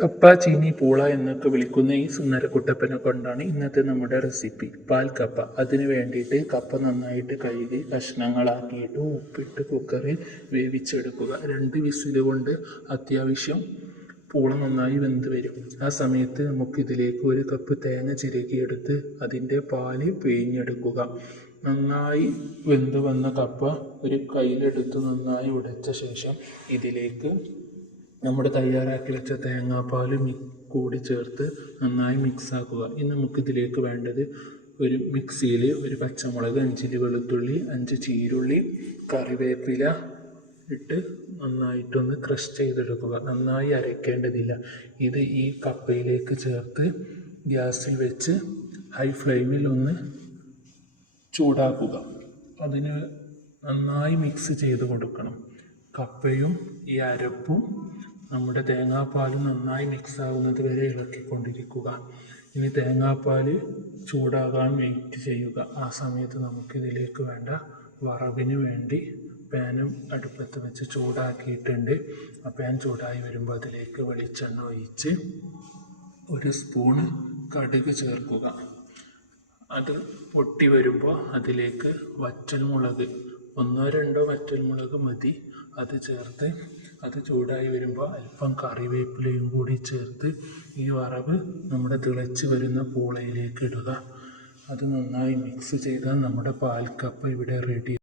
കപ്പ ചീനി പൂള എന്നൊക്കെ വിളിക്കുന്ന ഈ സുന്ദരക്കുട്ടപ്പനെ കൊണ്ടാണ് ഇന്നത്തെ നമ്മുടെ റെസിപ്പി. പാൽ കപ്പ. അതിന് വേണ്ടിയിട്ട് കപ്പ നന്നായിട്ട് കഴുകി കഷ്ണങ്ങളാക്കിയിട്ട് ഉപ്പിട്ട് കുക്കറിൽ വേവിച്ചെടുക്കുക. രണ്ട് വിസിൽ കൊണ്ട് അത്യാവശ്യം പൂള നന്നായി വെന്ത് വരും. ആ സമയത്ത് നമുക്കിതിലേക്ക് ഒരു കപ്പ് തേങ്ങ ചിരകിയെടുത്ത് അതിന്റെ പാൽ പിഴിഞ്ഞെടുക്കുക. നന്നായി വെന്ത് വന്ന കപ്പ ഒരു കയ്യിലെടുത്ത് നന്നായി ഉടച്ച ശേഷം ഇതിലേക്ക് നമ്മുടെ തയ്യാറാക്കി വെച്ച തേങ്ങാപ്പാൽ കൂടി ചേർത്ത് നന്നായി മിക്സ് ആക്കുക. ഇനി നമുക്കിതിലേക്ക് വേണ്ടത് ഒരു മിക്സിയിൽ ഒരു പച്ചമുളക് അഞ്ചിലി വെളുത്തുള്ളി അഞ്ച് ചീരുള്ളി കറിവേപ്പില ഇട്ട് നന്നായിട്ടൊന്ന് ക്രഷ് ചെയ്തെടുക്കുക. നന്നായി അരയ്ക്കേണ്ടതില്ല. ഇത് ഈ കപ്പയിലേക്ക് ചേർത്ത് ഗ്യാസിൽ വെച്ച് ഹൈ ഫ്ലെയിമിൽ ഒന്ന് ചൂടാക്കുക. അതിന് നന്നായി മിക്സ് ചെയ്ത് കൊടുക്കണം. കപ്പയും ഈ അരപ്പും നമ്മുടെ തേങ്ങാപ്പാൽ നന്നായി മിക്സ് ആകുന്നത് വരെ ഇളക്കിക്കൊണ്ടിരിക്കുക. ഇനി തേങ്ങാപ്പാൽ ചൂടാകാൻ വെയിറ്റ് ചെയ്യുക. ആ സമയത്ത് നമുക്കിതിലേക്ക് വേണ്ട വറവിന് വേണ്ടി പാനും അടുപ്പത്ത് വെച്ച് ചൂടാക്കിയിട്ടുണ്ട്. ആ പാൻ ചൂടായി വരുമ്പോൾ അതിലേക്ക് വെളിച്ചെണ്ണ ഒഴിച്ച് ഒരു സ്പൂണ് കടുക് ചേർക്കുക. അത് പൊട്ടി വരുമ്പോൾ അതിലേക്ക് വറ്റൽമുളക് ഒന്നോ രണ്ടോ വറ്റൽമുളക് മതി. അത് ചേർത്ത് അത് ചൂടായി വരുമ്പോൾ അല്പം കറിവേപ്പിലയും കൂടി ചേർത്ത് ഈ വറവ് നമ്മുടെ തിളച്ച് വരുന്ന പൂളയിലേക്ക് ഇടുക. അത് നന്നായി മിക്സ് ചെയ്താൽ നമ്മുടെ പാൽക്കപ്പ ഇവിടെ റെഡി